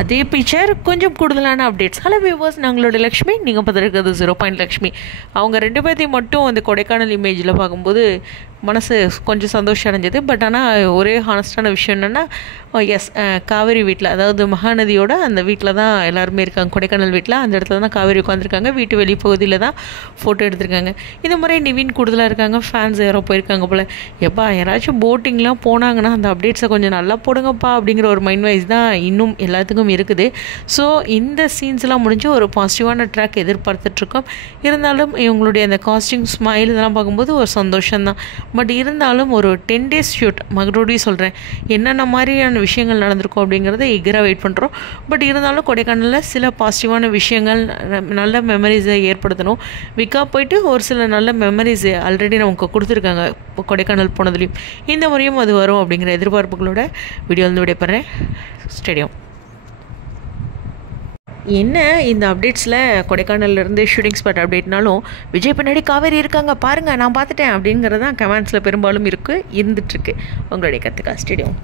அதே பிக்சர் கொஞ்சம் கூடுதலான அப்டேட்ஸ். ஹலோ வியூவர்ஸ், நாங்களோட லக்ஷ்மி, நீங்கள் பார்த்துருக்கிறது 0 லக்ஷ்மி. அவங்க 2 பேர்த்தையும் மட்டும் அந்த கொடைக்கானல் இமேஜில் பார்க்கும்போது மனசு கொஞ்சம் சந்தோஷம் அடைஞ்சது. பட் ஆனால் ஒரே ஹானஸ்டான விஷயம் என்னென்னா, எஸ், காவேரி வீட்டில், அதாவது மகாநதியோட அந்த வீட்டில் தான் எல்லாருமே இருக்காங்க. கொடைக்கானல் வீட்டில் அந்த இடத்துல தான் காவேரி உட்காந்துருக்காங்க. வீட்டு வெளிப்பகுதியில் தான் ஃபோட்டோ எடுத்திருக்காங்க. இந்த முறை நிவின் கூடுதலாக இருக்காங்க. ஃபேன்ஸ் யாரோ போயிருக்காங்க போல். எப்பா யாராச்சும் போட்டிங்லாம் போனாங்கன்னா அந்த அப்டேட்ஸை கொஞ்சம் நல்லா போடுங்கப்பா அப்படிங்கிற ஒரு மைண்ட் வைஸ் தான் இன்னும் எல்லாத்துக்கும் இருக்குது. ஸோ இந்த சீன்ஸ்லாம் முடிஞ்சு ஒரு பாசிட்டிவான ட்ராக் எதிர்பார்த்துட்ருக்கோம். இருந்தாலும் இவங்களுடைய அந்த காஸ்டியூம், ஸ்மைல் இதெல்லாம் பார்க்கும்போது ஒரு சந்தோஷம்தான். பட் இருந்தாலும் ஒரு 10 days ஷூட், மறுபடியும் சொல்கிறேன், என்னென்ன மாதிரியான விஷயங்கள் நடந்திருக்கும் அப்படிங்கிறத எகராக வெயிட் பண்ணுறோம். பட் இருந்தாலும் கொடைக்கானலில் சில பாசிட்டிவான விஷயங்கள், நல்ல மெமரிஸை ஏற்படுத்தணும். விக்கா போயிட்டு ஒரு சில நல்ல மெமரிஸ் ஆல்ரெடி நமக்கு கொடுத்துருக்காங்க கொடைக்கானல் போனதுலேயும். இந்த முறையும் அது வரும் அப்படிங்கிற எதிர்பார்ப்புகளோட வீடியோ வந்து விடைபெறேன். ஸ்டேடியம் என்ன இந்த அப்டேட்ஸில் கொடைக்கானல்லேருந்து ஷூட்டிங் ஸ்பாட் அப்டேட்னாலும் விஜய் பின்னாடி காவேரி இருக்காங்க பாருங்கள், நான் பார்த்துட்டேன் அப்படிங்கிறது தான் கமெண்ட்ஸில் பெரும்பாலும் இருந்துகிட்ருக்கு. உங்களுடைய கருத்துக்கா? ஸ்டேடியம்.